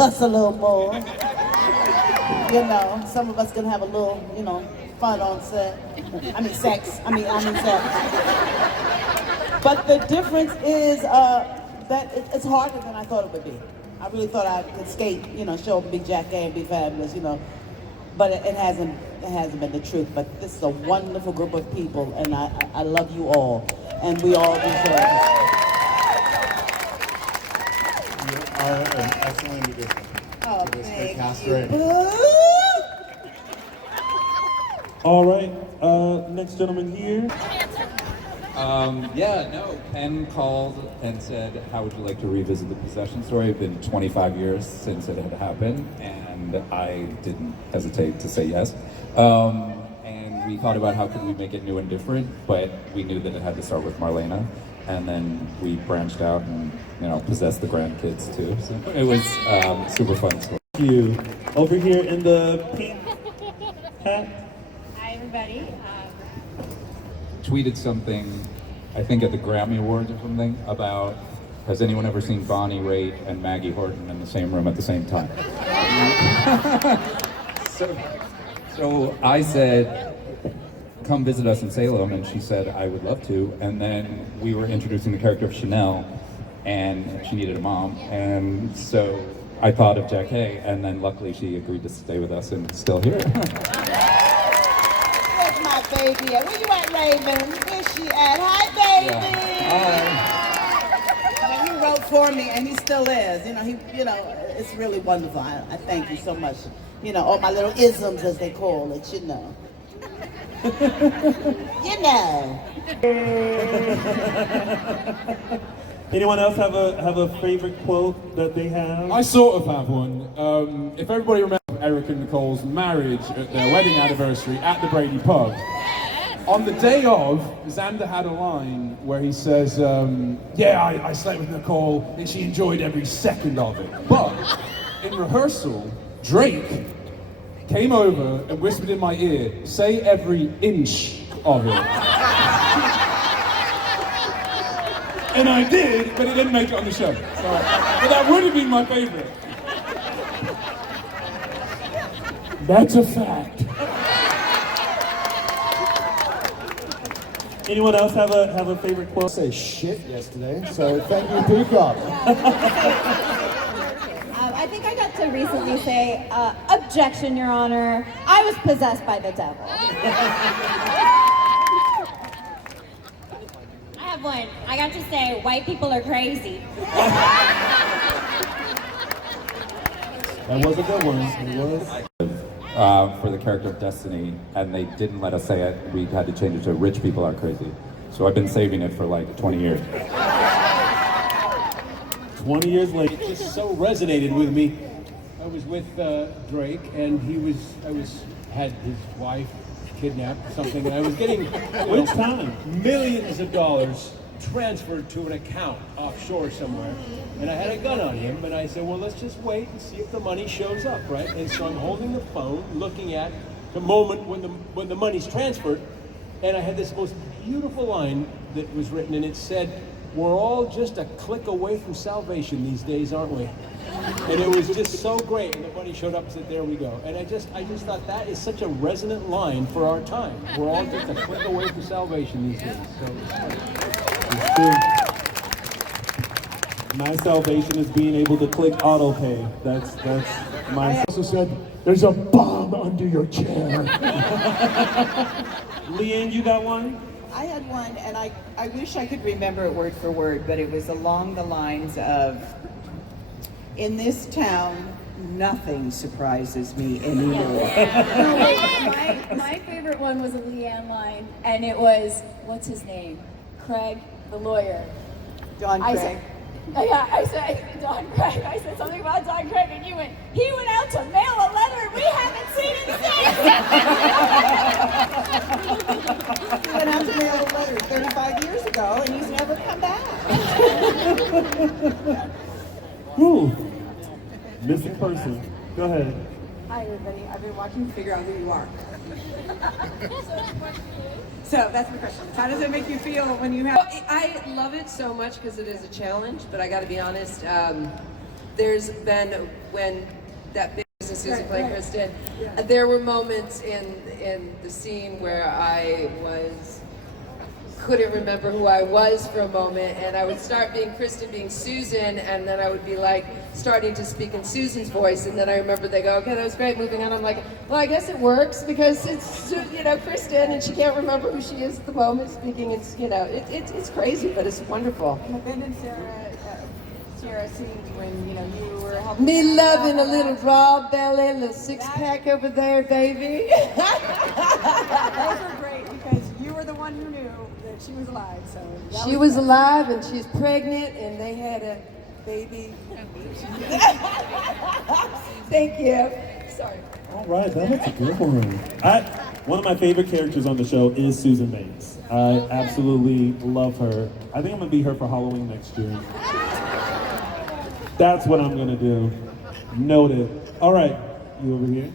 cuss a little more. You know, some of us can have a little, fun on set. Sex. But the difference is that it's harder than I thought it would be. I really thought I could skate, show up and be Jack A and be fabulous, But it hasn't been the truth. But this is a wonderful group of people, and I love you all, and we all deserve it. You are an excellent addition to this great cast already. All right, next gentleman here. Penn called and said, how would you like to revisit the possession story? It's been 25 years since it had happened, and I didn't hesitate to say yes. And we thought about how could we make it new and different, but we knew that it had to start with Marlena, and then we branched out and, possessed the grandkids too. So it was super fun story. Thank you. Over here in the pink hat. Hi, everybody. Tweeted something, I think at the Grammy Awards or something, about has anyone ever seen Bonnie Raitt and Maggie Horton in the same room at the same time? So I said, come visit us in Salem, and she said, I would love to. And then we were introducing the character of Chanel, and she needed a mom. And so I thought of Jack Hay, and then luckily she agreed to stay with us and still here. Where's my baby at? Where you at, Raven? Where's she at? Hi, baby! Yeah. He wrote for me, and he still is. It's really wonderful. I thank you so much. All my little isms, as they call it, Anyone else have a favorite quote that they have? I sort of have one. If everybody remembers Eric and Nicole's marriage at their wedding anniversary at the Brady pub, on the day of, Xander had a line where he says, I slept with Nicole and she enjoyed every second of it. But in rehearsal, Drake came over and whispered in my ear, say every inch of it. And I did, but it didn't make it on the show. But that would have been my favorite. That's a fact. Anyone else have a favorite quote? I say shit yesterday, so thank you, Peacock. I think I got to recently say, objection, Your Honor. I was possessed by the devil. I have one. I got to say, white people are crazy. That was a good one. It was. For the character of Destiny, and they didn't let us say it. We had to change it to rich people are crazy. So I've been saving it for like 20 years. 20 years later. It just so resonated with me. I was with Drake, and had his wife kidnapped or something, and I was getting Which time? millions of dollars transferred to an account offshore somewhere, and I had a gun on him, and I said, well, let's just wait and see if the money shows up, right? And so I'm holding the phone, looking at the moment when the money's transferred, and I had this most beautiful line that was written, and it said, we're all just a click away from salvation these days, aren't we? And it was just so great, and the money showed up and said, there we go. And I just thought that is such a resonant line for our time. We're all just a click away from salvation these days. So, my salvation is being able to click auto pay. That's my. I also said, there's a bomb under your chair. Leanne, you got one? I had one, and I wish I could remember it word for word, but it was along the lines of, in this town, nothing surprises me anymore. My favorite one was a Leanne line, and it was, what's his name? Craig, the lawyer. Don Craig. I said, Don Craig. I said something about Don Craig, and you went, he went out to mail a letter, and we haven't seen him since. He went out to mail a letter 35 years ago, and he's never come back. Ooh. Missing person. Go ahead. Hi, everybody. I've been watching to figure out who you are. So that's my question. How does it make you feel when you have... I love it so much because it is a challenge, but I got to be honest, there's been, when that big Susan playing Kristen, there were moments in the scene where I couldn't remember who I was for a moment, and I would start being Kristen, being Susan, and then I would be like starting to speak in Susan's voice, and then I remember they go, okay, that was great, moving on. I'm like, well, I guess it works because it's, you know, Kristen, and she can't remember who she is at the moment speaking. It's, you know, it's crazy, but it's wonderful. And Ben and Sarah scenes when, you know, you were helping. Me loving a little raw belly, a little six-pack over there, baby. Those were great because you were the one who knew that she was alive. So She was alive and she's pregnant and they had a baby. Thank you. Sorry. All right, that was a good one. One of my favorite characters on the show is Susan Banks. I absolutely love her. I think I'm gonna be her for Halloween next year. That's what I'm gonna do. Noted. All right, you over here.